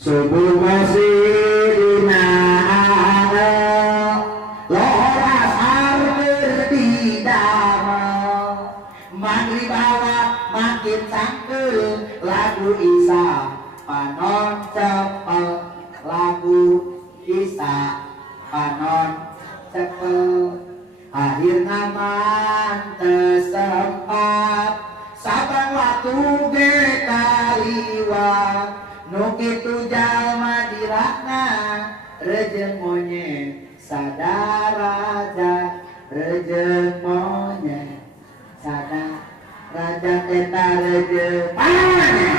subuh wasidina lohor asar berdidama maghrib awak makin sangkel lagu Isa panon cepel lagu Isa panon cepel akhir ngaman tesempat sabang waktu ge kaliwat nu kitu jalma dirahna rejeng monyet sadaraja rejeng monyet sadar raja teta rejeng monyet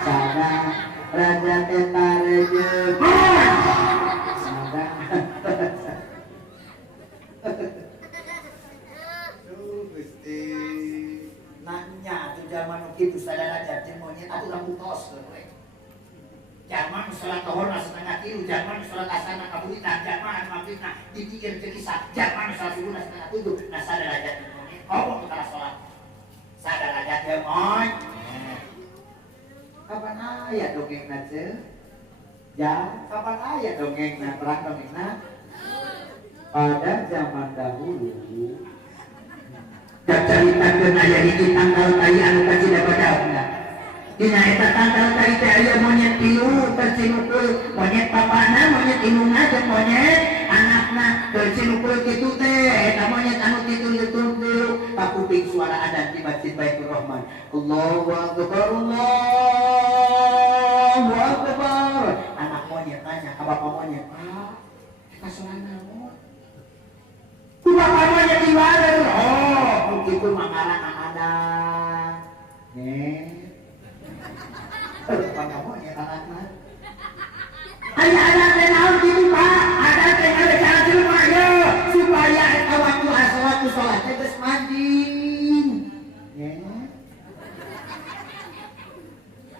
sadar raja teta rejeng monyet sadar Gusti nanya tuh jalma nu kitu sadaraja rejeng monyet atuh rambut tos Jarman sholat tohor setengah kilo, Jarman sholat asana kabulitan, Jarman maghribna dipikir gelisah, Jarman sholat subuh setengah tujuh, nah sadar aja temoy, ngomong kita sholat, sadar aja temoy. Kapan ayah dongeng nace? Ya, kapan ayah dongeng na perang dongeng na? Pada zaman dahulu, dan cerita kenaya di tanggal kaya anu kacida pada enggak. Dina eta tanggal kali teh aya monyet tilu tercinukul monyet papana monyet indungna jeung monyet anakna tercinukul kitu teh eta monyet anu kitu ditu kapuping suara adzan di Masjid Baitur Rahman Allahu akbar Allahu akbar anak monyet nanya ka bapak monyet eta suara naon ku bapak monyet di mana oh kitu mangarang adzan pada monyet anaknya anak teh naon kitu Pak ada teh ada cara jelema ye supaya eta waktu salat teh geus manjing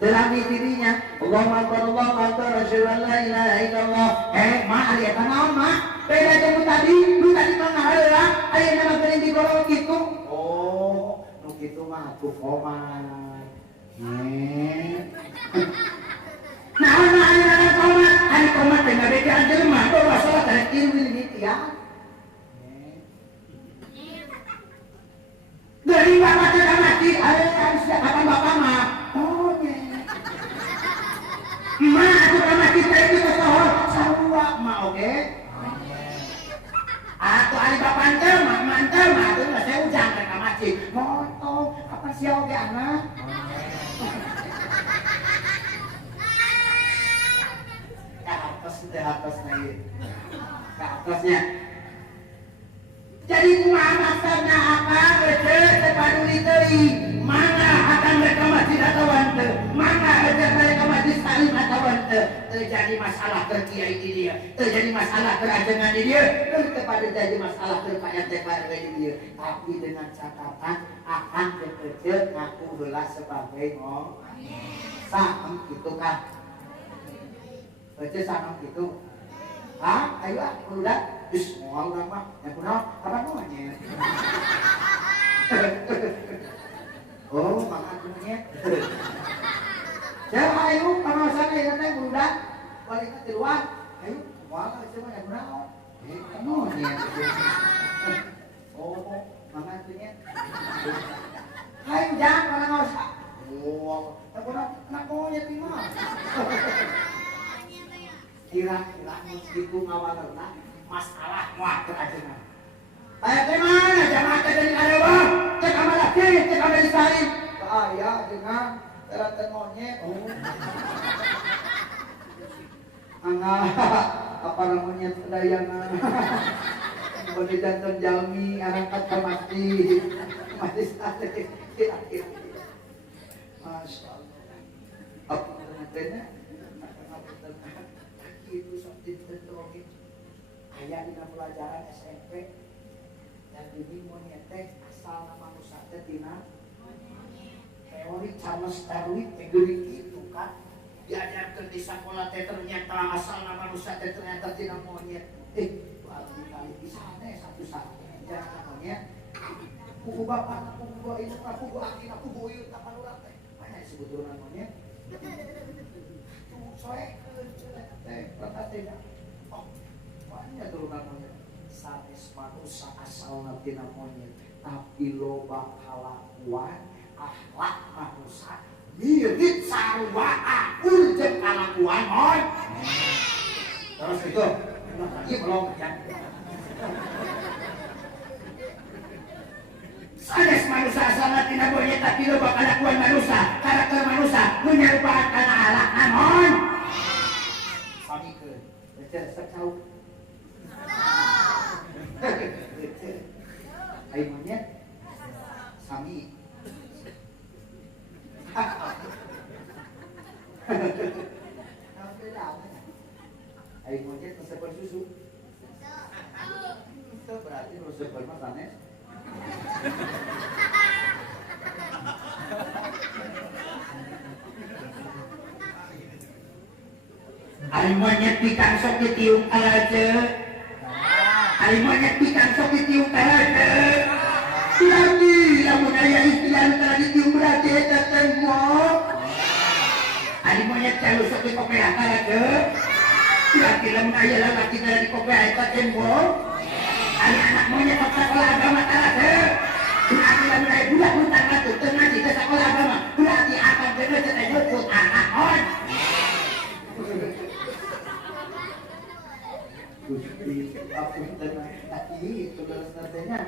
dalam dirinya Allahu akbar asyhadu an la ilaha illallah mah ari eta naon mah beda jeung tadi lu tadi mah ngaheula aya nama geuning digolong kitu oh nu kitu mah atuh komat nah anak komat tengah beda jelema bawa sholat dari kirim ini ya dari bapak ke masjid harus kapan bapak mah oh ma aku ke masjid tadi itu sohor sarua ma oke atau hari bapak mantel mah itu nggak saya ujang ke masjid moto apa sih oke anak ke atasnya jadi kumaha maksudna apa sepaduli deui mana akan mereka masjid atau henteu mana aja mereka masjid salim atau henteu terjadi masalah ke kiai di dia terjadi masalah ke ajengan di dia kepada jadi masalah ke Pak RT RW di dia tapi dengan catatan akan kecil ngaku heula sebagai saem kitu kan baca sanam gitu ayo udah bis mau orang mah yang kunaon apa namanya oh makan monyet ya ayo panasan ini teh budak balik ke luar ayo mau coba yang kunaon monyet oh makan monyet ayo jangan orang usah oh aku nak monyet ini mah kira-kira meskipun ngawalerna masalah muat kerajinan ayah teh mana jamaah teh dari karewa cek sama laki cek sama disalim ayah dengan terang monyet apa namanya sedayangan pada jantan jalmi angkat ke masjid sate kira-kira Masya Allah apa namanya itu seperti terjadi ayah di pelajaran SMP dan ini monyet asal nama manusia tina teori Charles Darwin geuning itu kan diajarkan di sekolah ternyata asal nama manusia ternyata tina monyet berarti kali di sana satu-satunya jangan monyet kuku bapak kuku ini kuku akhir kuku uyut apa urang teh mana sebetulnya monyet tuh soek teh oh banyak turunan monyet sanes manusia asal tina monyet tapi loba kalakuan akhlak manusia mirip sarua akur jeung kalakuan moy terus itu lagi belum ya sanes manusia asal tina monyet tapi loba kalakuan manusia karakter manusia menyerupaan kana alak namun samikeun baca sakau ai monyet sami ai monyet resepan susu itu berarti resepan mah sanes ai monyet pikang sok ditiup alaje ai monyet pikang sok ditiup alaje lagi lamun aya istilah tara ditiup berarti eta tembok ai monyet calu sok dikopea alaje lagi lamun aya lalaki tara dikopea eta tembok ai anak monyet sok sekolah agama alaje berarti lamun aya budak hutang atuh teu ngaji ke sekolah agama berarti akan bener teh nyukut anak on Gusti aku tenang tak ini saudara-saudaranya